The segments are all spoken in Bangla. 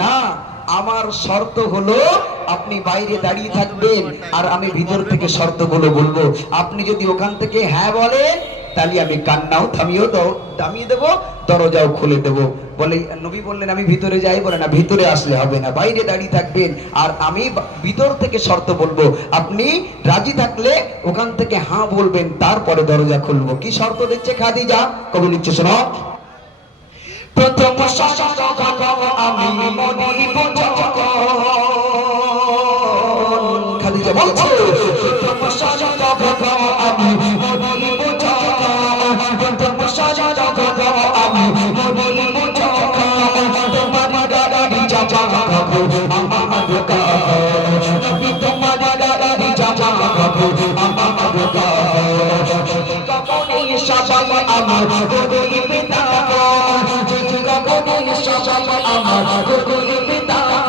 না, আমার শর্ত হলো আপনি বাইরে দাঁড়িয়ে থাকবেন আর আমি ভিতর থেকে শর্তগুলো বলবো। আপনি যদি ওখান থেকে হ্যাঁ বলেন তাহলে আমি কান্নাও থামিয়ে দেবো, দরজাও খুলে দেবো। বলে নবী বললেন আমি ভিতরে যাই, বলে না ভিতরে আসলে হবে না, বাইরে দাঁড়িয়ে থাকবেন আর আমি ভিতর থেকে শর্ত বলবো। আপনি রাজি থাকলে ওখান থেকে হ্যাঁ বলবেন, তারপরে দরজা খুলবো। কি শর্ত দিচ্ছে খাদিজা? কবি লিখছে শোনো। প্রথম শর্ত আমি মনিব যখন, খাদিজা বলছে প্রথম শর্ত আমি মনিব যখন, প্রথম শর্ত আমি মনিব যখন, তোমার গাড়ি চাচা খাবো আমার কাছে, তোমার গাড়ি চাচা খাবো আমার কাছে, কখনো সবাই আমার গরিব দাও, আমার গরিব দাও,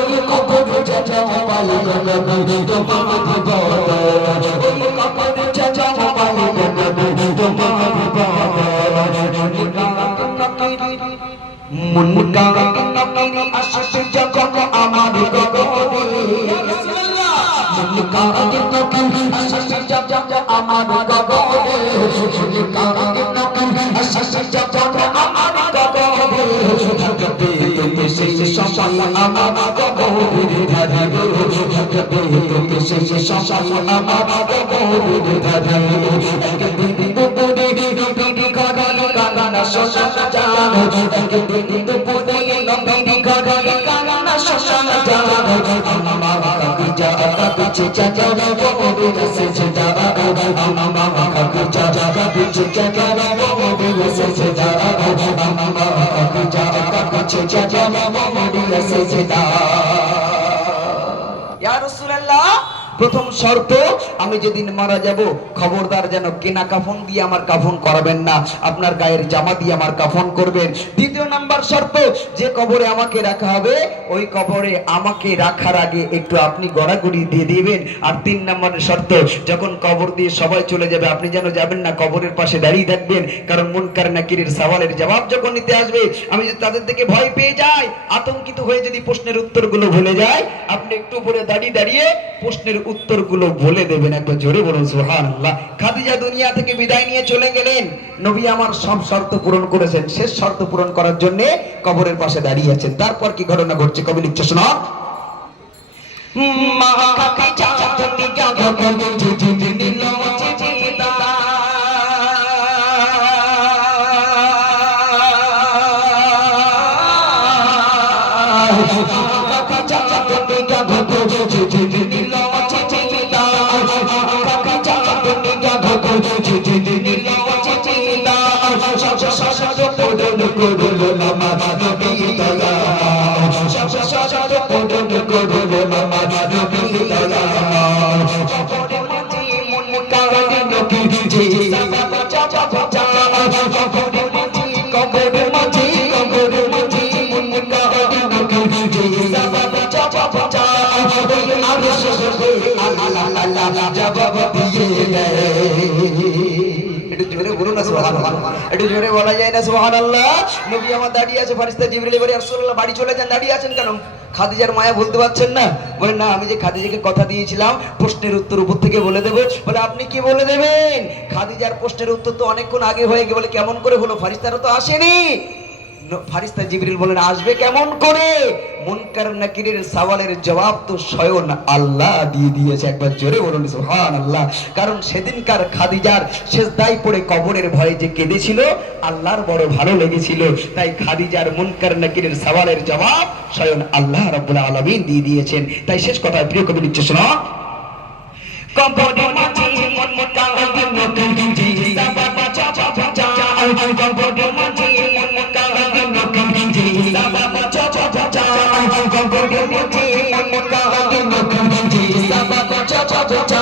ওই কবর চাচা পালে নবী তোমার দিব, ওই কবর চাচা পালে নবী তোমার দিব, মুনকা নবী আসছে যখন আমার গগনে, মুনকা নবী আসছে যখন আমার গগনে, মুনকা নবী আসছে যখন আমার গগনে, থাকবে তুমি সেই সবাই আমার গগনে ধারে, থাকবে তুমি সেই সবাই আমার গগনে ধারে, একদিন দুপুরে নবী ঘরে কান্না শোষণ জানো, একদিন দুপুরে নবী ঘরে কান্না শোষণ জানো, আমার খাদিজা কাছে চাচা গগনে এসেছে যারা, আমার খাদিজা কাছে চাচা গগনে এসেছে যারা, আমার খাদিজা কাছে চাচা গগনে এসেছে যারা। ইয়া রাসূলুল্লাহ, প্রথম শর্ত আমি যেদিন মারা যাব খবরদার যেন কেনা কাফন দিয়ে আমার কাফন করাবেন না, আপনার গায়ের জামা দিয়ে আমার কাফন করবেন। দ্বিতীয় নাম্বার শর্ত, যে কবরে আমাকে রাখা হবে ওই কবরে আমাকে রাখার আগে একটু আপনি গড়াগড়ি দিয়ে দিবেন। আর তিন নম্বরের শর্ত, যখন কবর দিয়ে সবাই চলে যাবে আপনি যেন যাবেন না, কবরের পাশে দাঁড়িয়ে থাকবেন, কারণ মুনকার নাকিরের সওয়ালের জবাব যখন নিতে আসবে আমি যদি তাদের থেকে ভয় পেয়ে যাই, আতঙ্কিত হয়ে যদি প্রশ্নের উত্তরগুলো ভুলে যায়, আপনি একটু উপরে দাঁড়িয়ে দাঁড়িয়ে প্রশ্নের উত্তরগুলো বলে দেবেন। একবার জোরে বলুন সুবহানাল্লাহ। খাদিজা দুনিয়া থেকে বিদায় নিয়ে চলে গেলেন, নবী আমার সব শর্ত পূরণ করেছেন, শেষ শর্ত পূরণ করার জন্য কবরের পাশে দাঁড়িয়ে আছেন। তারপর কি ঘটনা ঘটছে কবি লিখছে শোনো। মা খাদিজা দুনিয়া থেকে নিল চিঠিটা, একটু জোরে বলা যায় না সুবহানাল্লাহ। নবী আমার দাঁড়িয়ে আছে, ফেরেশতা জিবরিল বলে রাসূলুল্লাহ বাড়ি চলে যান, দাঁড়িয়ে আছেন কেন? খাদিজার মায়া ভুলতে পারছেন না? বলে না, আমি যে খাদিজাকে কথা দিয়েছিলাম প্রশ্নের উত্তর উপর থেকে বলে দেবো। বলে আপনি কি বলে দেবেন? খাদিজার প্রশ্নের উত্তর তো অনেকক্ষণ আগে হয়ে গেছে। বলে কেমন করে হলো? ফেরেশতারা তো আসেনি। ফেরেশতা জিবরিল বলেন আসবে কেমন করে? মুনকার নাকিরের সওয়ালের জবাব তো স্বয়ং আল্লাহ দিয়ে দিয়েছে। একবার জোরে বলুন সুবহানাল্লাহ। কারণ সেদিনকার খাদিজার সেজদায় পড়ে কবরের ভয়ে যে কেঁদেছিল, আল্লাহর বড় ভালো লেগেছিল, তাই খাদিজার মুনকার নাকিরের সওয়ালের জবাব স্বয়ং আল্লাহ রাব্বুল আলামিন দিয়ে দিয়েছেন। তাই শেষ কথা প্রিয় কবি লিখছে শোনো। কবরের মাঝে মুনকার নাকির সওয়াল চাচা চাচা, কবরের মাঝে মুনকার নাকির সওয়াল চাচা চাচা, কবরের মাঝে মুনকার নাকির সওয়াল চাচা চাচা,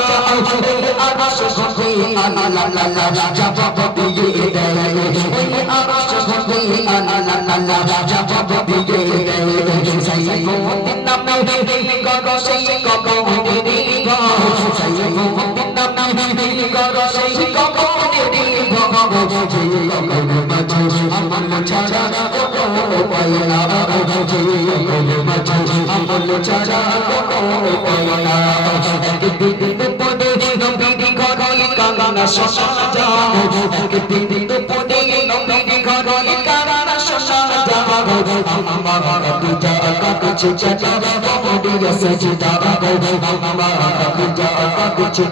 আরশ হবে আনা লা লা লা জবাব দিয়ে দেয়, আরশ হবে আনা লা লা লা জবাব দিয়ে দেয়, সাইয়্যিদুন নামে গগো সেই কবরের ঘর, সাইয়্যিদুন নামে গগো সেই কবরের ঘর, যে কবরের মাঝে আমার ছাড়া ও পায়না, মাঝে মাঝে আমল ছাড়া কোনো পাওনা একদিন পদে নবী ঘরে কান্না শোনা যায় একদিন পদে নবী ঘরে কান্না শোনা যায় আমার দুজা কাছে জানা বড় সাজদা আমার দুজা কাছে